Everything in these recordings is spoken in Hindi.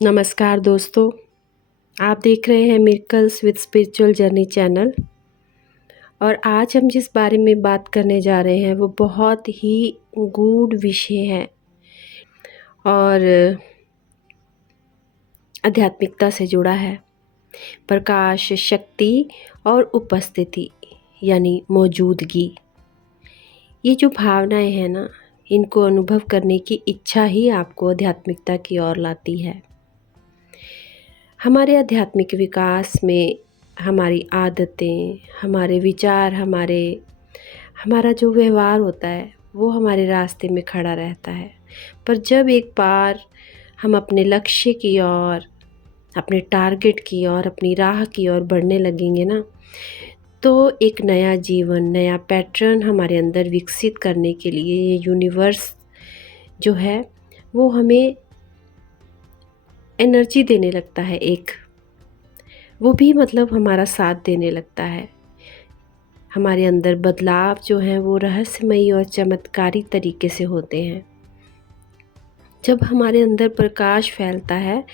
नमस्कार दोस्तों, आप देख रहे हैं miracles with spiritual journey channel. और आज हम जिस बारे में बात करने जा रहे हैं वो बहुत ही गूढ़ विषय है और आध्यात्मिकता से जुड़ा है। प्रकाश, शक्ति और उपस्थिति यानी मौजूदगी, ये जो भावनाएं हैं ना, इनको अनुभव करने की इच्छा ही आपको आध्यात्मिकता की ओर लाती है। हमारे आध्यात्मिक विकास में हमारी आदतें, हमारे विचार, हमारा जो व्यवहार होता है वो हमारे रास्ते में खड़ा रहता है। पर जब एक बार हम अपने लक्ष्य की ओर, अपने टारगेट की ओर, अपनी राह की ओर बढ़ने लगेंगे ना, तो एक नया जीवन, नया पैटर्न हमारे अंदर विकसित करने के लिए ये यूनिवर्स जो है वो हमें एनर्जी देने लगता है। वो भी मतलब हमारा साथ देने लगता है। हमारे अंदर बदलाव जो हैं वो रहस्यमयी और चमत्कारी तरीके से होते हैं। जब हमारे अंदर प्रकाश फैलता है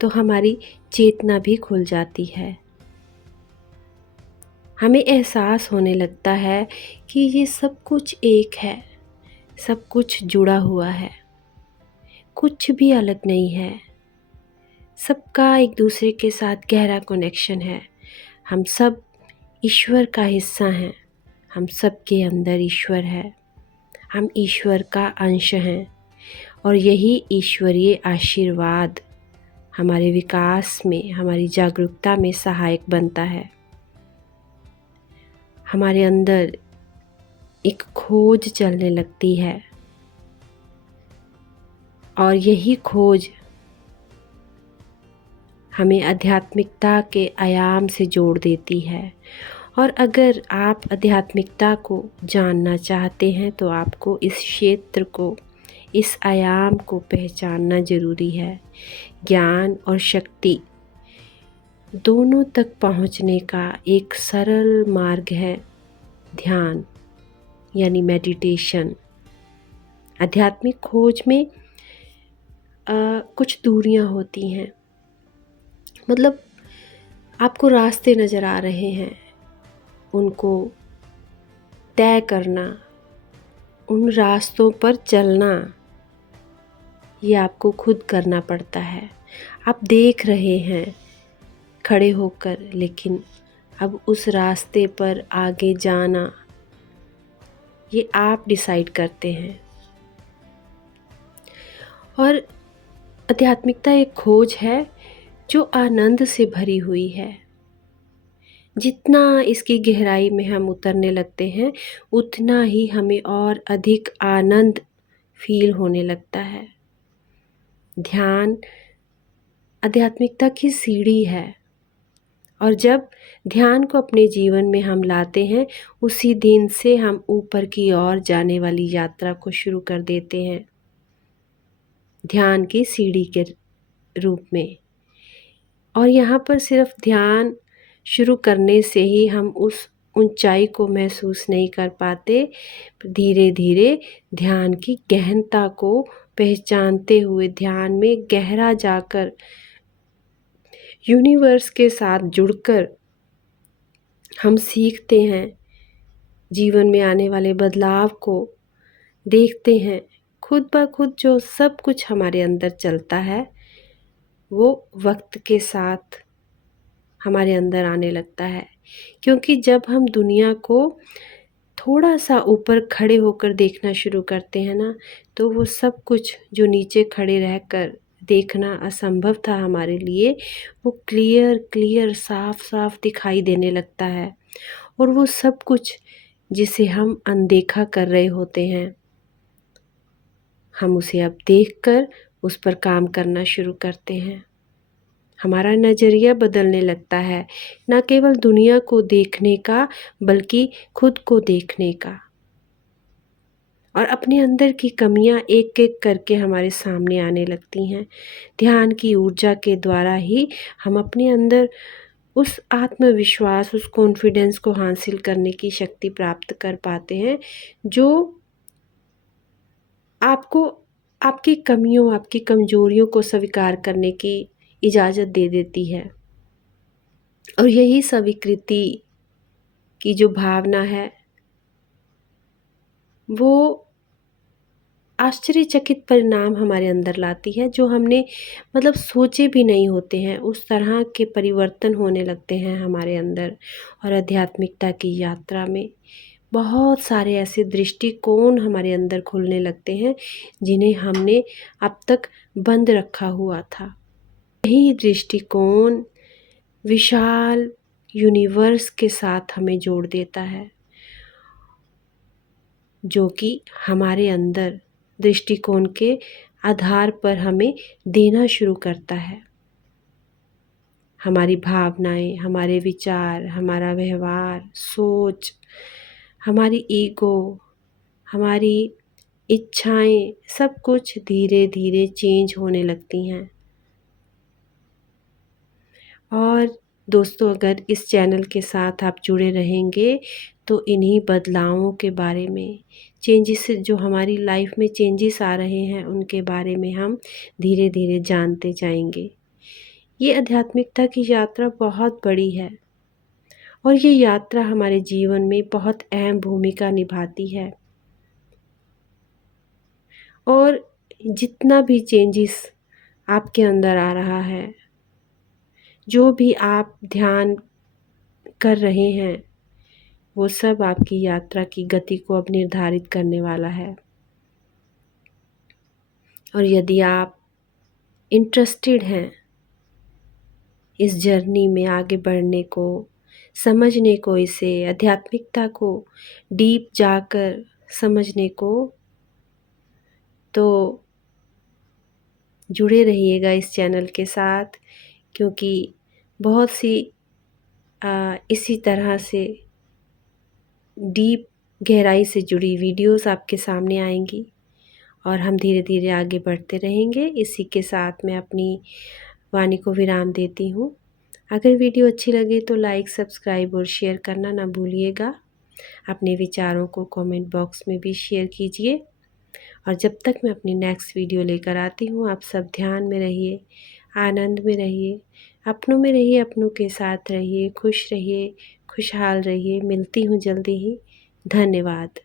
तो हमारी चेतना भी खुल जाती है। हमें एहसास होने लगता है कि ये सब कुछ एक है, सब कुछ जुड़ा हुआ है, कुछ भी अलग नहीं है। सबका एक दूसरे के साथ गहरा कनेक्शन है। हम सब ईश्वर का हिस्सा हैं। हम सब के अंदर ईश्वर है। हम ईश्वर का अंश हैं और यही ईश्वरीय आशीर्वाद हमारे विकास में, हमारी जागरूकता में सहायक बनता है। हमारे अंदर एक खोज चलने लगती है और यही खोज हमें आध्यात्मिकता के आयाम से जोड़ देती है। और अगर आप आध्यात्मिकता को जानना चाहते हैं तो आपको इस क्षेत्र को, इस आयाम को पहचानना ज़रूरी है। ज्ञान और शक्ति दोनों तक पहुंचने का एक सरल मार्ग है ध्यान यानी मेडिटेशन। आध्यात्मिक खोज में कुछ दूरियां होती हैं, मतलब आपको रास्ते नज़र आ रहे हैं, उनको तय करना, उन रास्तों पर चलना, ये आपको खुद करना पड़ता है। आप देख रहे हैं खड़े होकर, लेकिन अब उस रास्ते पर आगे जाना ये आप डिसाइड करते हैं। और आध्यात्मिकता एक खोज है जो आनंद से भरी हुई है। जितना इसकी गहराई में हम उतरने लगते हैं उतना ही हमें और अधिक आनंद फील होने लगता है। ध्यान आध्यात्मिकता की सीढ़ी है और जब ध्यान को अपने जीवन में हम लाते हैं उसी दिन से हम ऊपर की ओर जाने वाली यात्रा को शुरू कर देते हैं ध्यान की सीढ़ी के रूप में। और यहाँ पर सिर्फ ध्यान शुरू करने से ही हम उस ऊंचाई को महसूस नहीं कर पाते। धीरे धीरे ध्यान की गहनता को पहचानते हुए ध्यान में गहरा जाकर यूनिवर्स के साथ जुड़कर हम सीखते हैं, जीवन में आने वाले बदलाव को देखते हैं। खुद ब खुद जो सब कुछ हमारे अंदर चलता है वो वक्त के साथ हमारे अंदर आने लगता है। क्योंकि जब हम दुनिया को थोड़ा सा ऊपर खड़े होकर देखना शुरू करते हैं ना, तो वो सब कुछ जो नीचे खड़े रहकर देखना असंभव था हमारे लिए, वो क्लियर क्लियर साफ साफ दिखाई देने लगता है। और वो सब कुछ जिसे हम अनदेखा कर रहे होते हैं, हम उसे अब देखकर उस पर काम करना शुरू करते हैं। हमारा नज़रिया बदलने लगता है, न केवल दुनिया को देखने का बल्कि खुद को देखने का। और अपने अंदर की कमियां एक एक करके हमारे सामने आने लगती हैं। ध्यान की ऊर्जा के द्वारा ही हम अपने अंदर उस आत्मविश्वास, उस कॉन्फिडेंस को हासिल करने की शक्ति प्राप्त कर पाते हैं जो आपको आपकी कमियों, आपकी कमजोरियों को स्वीकार करने की इजाज़त दे देती है। और यही स्वीकृति की जो भावना है वो आश्चर्यचकित परिणाम हमारे अंदर लाती है, जो हमने मतलब सोचे भी नहीं होते हैं। उस तरह के परिवर्तन होने लगते हैं हमारे अंदर। और आध्यात्मिकता की यात्रा में बहुत सारे ऐसे दृष्टिकोण हमारे अंदर खुलने लगते हैं जिन्हें हमने अब तक बंद रखा हुआ था। यही दृष्टिकोण विशाल यूनिवर्स के साथ हमें जोड़ देता है, जो कि हमारे अंदर दृष्टिकोण के आधार पर हमें देना शुरू करता है। हमारी भावनाएं, हमारे विचार, हमारा व्यवहार, सोच, हमारी ईगो, हमारी इच्छाएं, सब कुछ धीरे धीरे चेंज होने लगती हैं। और दोस्तों, अगर इस चैनल के साथ आप जुड़े रहेंगे तो इन्हीं बदलावों के बारे में, चेंजेस जो हमारी लाइफ में चेंजेस आ रहे हैं उनके बारे में हम धीरे धीरे जानते जाएंगे। ये आध्यात्मिकता की यात्रा बहुत बड़ी है और ये यात्रा हमारे जीवन में बहुत अहम भूमिका निभाती है। और जितना भी चेंजेस आपके अंदर आ रहा है, जो भी आप ध्यान कर रहे हैं, वो सब आपकी यात्रा की गति को अब निर्धारित करने वाला है। और यदि आप इंटरेस्टेड हैं इस जर्नी में आगे बढ़ने को, समझने को, इसे आध्यात्मिकता को डीप जाकर समझने को, तो जुड़े रहिएगा इस चैनल के साथ, क्योंकि बहुत सी इसी तरह से डीप गहराई से जुड़ी वीडियोस आपके सामने आएंगी और हम धीरे धीरे आगे बढ़ते रहेंगे। इसी के साथ मैं अपनी वाणी को विराम देती हूँ। अगर वीडियो अच्छी लगे तो लाइक, सब्सक्राइब और शेयर करना ना भूलिएगा। अपने विचारों को कमेंट बॉक्स में भी शेयर कीजिए। और जब तक मैं अपनी नेक्स्ट वीडियो लेकर आती हूँ, आप सब ध्यान में रहिए, आनंद में रहिए, अपनों में रहिए, अपनों के साथ रहिए, खुश रहिए, खुशहाल रहिए। मिलती हूँ जल्दी ही। धन्यवाद।